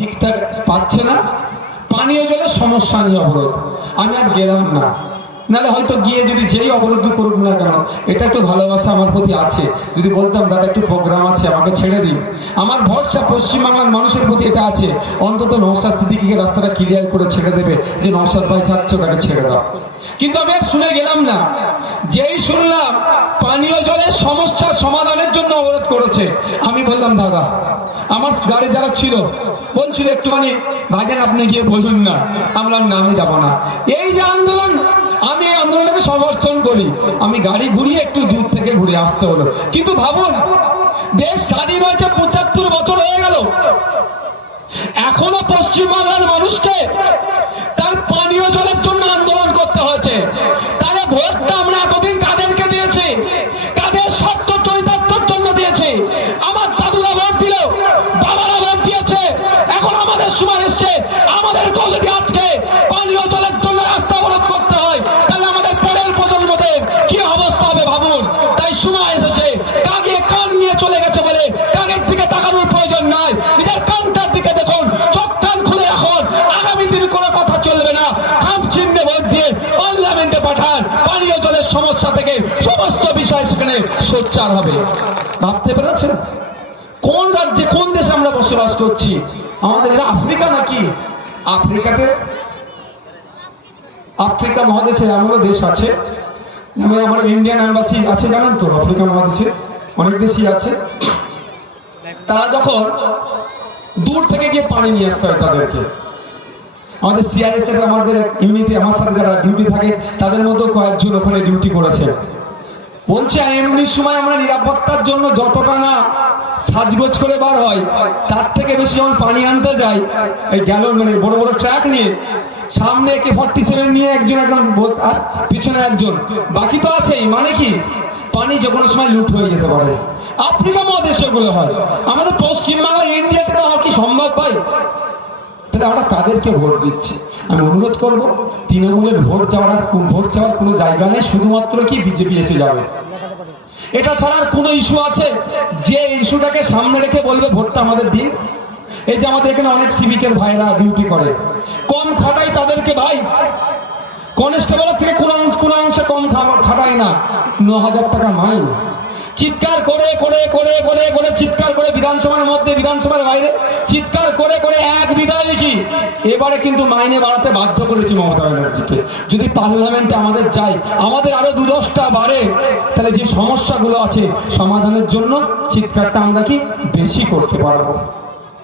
ঠিকঠাক পাচ্ছে না, পানীয় জলের সমস্যা নিয়ে অবরোধ। আমি আর গেলাম না, নাহলে হয়তো গিয়ে যদি যেই অবরোধ করুক না কেন, এটা একটু ভালোবাসা আমার প্রতি আছে, যদি বলতাম দাদা একটু প্রোগ্রাম আছে আমাকে ছেড়ে দিন, আমার ভরসা পশ্চিমবাংলার মানুষের প্রতি এটা আছে, অন্তত নওশাদ সিদ্দিকীকে রাস্তাটা ক্লিয়ার করে ছেড়ে দেবে, যে নওশাদ ভাই চাচ্ছে ওটাকে ছেড়ে দাও। কিন্তু আমি আর শুনে গেলাম না, যেই শুনলাম পানীয় জলের সমস্যার সমাধানের জন্য অবরোধ করেছে, আমি বললাম দাদা, আমার গাড়ি যারা ছিল বলছিল একটুখানি ভাইজান আপনি গিয়ে বলুন না, আমরা নামে যাব না। এই যে আন্দোলন, আমি এই আন্দোলনকে সমর্থন করি, আমি গাড়ি ঘুরিয়ে একটু দূর থেকে ঘুরে আসতে হলো। কিন্তু ভাবুন, দেশ স্বাধীন হয়েছে ৭৫ বছর হয়ে গেল, এখনো পশ্চিমবাংলার মানুষকে তার পানীয় জলের জন্য আন্দোলন করতে হয়েছে। তাহলে ভোটটা আমরা এতদিন কাদেরকে দিয়েছি, কাদের স্বার্থ চরিতার্থের জন্য দিয়েছি? আমার দাদুরা ভোট দিল, বাবারা ভোট দিয়েছে, এখন আমাদের সময় এসছে, আমাদেরকেও যদি আজকে পানীয় জলের জন্য রাস্তা অবরোধ করতে হয়, তাহলে আমাদের পরের প্রজন্মদের কি অবস্থা হবে ভাবুন। তাই সময় এসেছে, কাকে কান নিয়ে চলে গেছে বলে কাকের দিকে তাকানোর প্রয়োজন নাই, নিজের কানটার দিকে দেখুন, চোখ কান খুলে রাখুন। আগামী দিন কোনো কথা চলবে না, খাম চিহ্নে ভোট দিয়ে পার্লামেন্টে পাঠান, পানীয় জলের সমস্যা থেকে সমস্ত বিষয় সেখানে সোচ্চার হবে। ভাবতে পেরেছেন কোন রাজ্যে কোন দেশে আমরা বসবাস করছি? আমাদের এটা আফ্রিকা নাকি? আফ্রিকাতে, আফ্রিকা মহাদেশে এমনও দেশ আছে, যেমন আমার ইন্ডিয়ান এম্বাসি আছে, জানেন তো আফ্রিকা মহাদেশে অনেক দেশই আছে। তারা যখন দূর থেকে গিয়ে পানি নিয়ে আসতে হয় তাদেরকে, আমাদের সিআইএসএফ আমাদের ইউনিটি, আমার সাথে যারা ডিউটি থাকে তাদের মধ্যে কয়েকজন ওখানে ডিউটি করেছে, বলছে এমনি সময় আমরা নিরাপত্তার জন্য যতটা না সাজগোজ করে বার হয়, তার থেকে বেশি যখন পানি আনতে যায়, এই গ্যালন মানে বড় বড় ট্রাক নিয়ে, সামনে AK-47 নিয়ে একজন একদম আর পিছনে একজন, বাকি তো আছেই। মানে কি, পানি যে কোনো সময় লুট হয়ে যেতে পারে। আফ্রিকা মহাদেশে গুলো হয়, আমাদের পশ্চিমবাংলা ইন্ডিয়াতে তো কি সম্ভব ভাই? তাহলে আমরা তাদেরকে ভোট দিচ্ছি। আমি অনুরোধ করবো, তৃণমূলের ভোট চাওয়ার কোনো জায়গা নেই, শুধুমাত্র কি বিজেপি এসে যাবে, এটা ছাড়া আর কোনো ইস্যু আছে যে ইস্যুটাকে সামনে রেখে বলবে ভোটটা আমাদের দিন? এই যে আমাদের এখানে অনেক সিভিকের ভাইরা ডিউটি করে, কম খাটাই তাদেরকে ভাই, কনস্টেবলের থেকে কোন অংশে কম খাটাই না, ৯,০০০ টাকা মাইন। চিৎকার করে করে করে করে করে চিৎকার করে বিধানসভার মধ্যে, বিধানসভার বাইরে চিৎকার করে করে এক বিধায়কই এবারে কিন্তু মাইনে বাড়াতে বাধ্য করেছি মমতা ব্যানার্জিকে। যদি পার্লামেন্টে আমাদের যাই, আমাদের আরো ২-১০টা বাড়ে, তাহলে যে সমস্যাগুলো আছে সমাধানের জন্য চিৎকারটা আমরা কি বেশি করতে পারবো।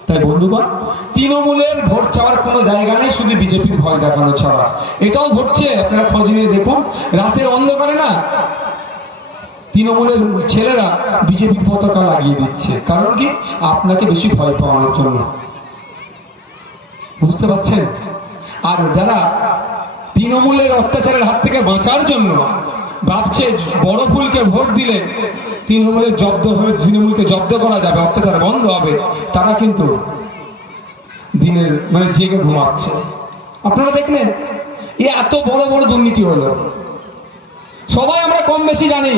তাই বন্ধুগণ, তৃণমূলের ভোট চাওয়ার কোনো জায়গা নেই, শুধু বিজেপির ভয় দেখানো ছাড়া। এটাও ঘটছে, আপনারা খোঁজ নিয়ে দেখুন, রাতের অন্ধকারে না তৃণমূলের ছেলেরা বিজেপির পতাকা লাগিয়ে দিচ্ছে, কারণ কি, আপনাকে বেশি ভয় পাওয়ানোর জন্য। বুঝতে পারছেন? আর যারা তৃণমূলের অত্যাচারের হাত থেকে বাঁচার জন্য ভাবছে বড় ফুলকে ভোট দিলে তৃণমূলকে জব্দ করা যাবে, অত্যাচার বন্ধ হবে, তারা কিন্তু দিনের মানে জেগে ঘুমাচ্ছে। আপনারা দেখলেন এত বড় বড় দুর্নীতি হলো, সবাই আমরা কম বেশি জানি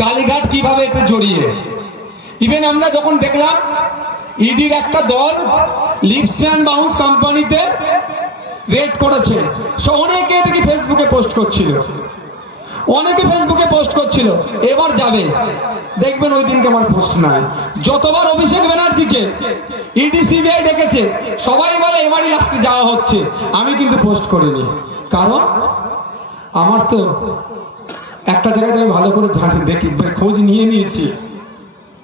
কালীঘাট কিভাবে এতে জড়িয়ে। ইভেন আমরা যখন দেখলাম ইডির একটা দল লিপস্প্যান বাউন্স কোম্পানিতে রেড করেছে, অনেকে দেখি ফেসবুকে পোস্ট করছিল, এবার যাবে দেখবেন ওই দিনকে আমার পোস্ট নাই। যতবার অভিষেক ব্যানার্জিকে ইডি সিবিআই ডেকেছে, সবাই বলে এবারই লাস্টে যাওয়া হচ্ছে, আমি কিন্তু পোস্ট করিনি, কারণ আমার তো একটা জায়গায় আমি ভালো করে জানি, দেখি খোঁজ নিয়ে নিয়েছি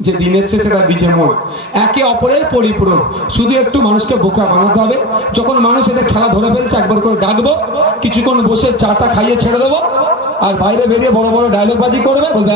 যে দিনের শেষে তার বিজে মোড় একে অপরের পরিপূরক। শুধু একটু মানুষকে বোকা বানাতে হবে, যখন মানুষ এদের খেলা ধরে ফেলছে একবার করে ডাকবো, কিছুক্ষণ বসে চাটা খাইয়ে ছেড়ে দেবো, আর বাইরে বেরিয়ে বড় বড় ডায়লগ বাজি করবে, বলবে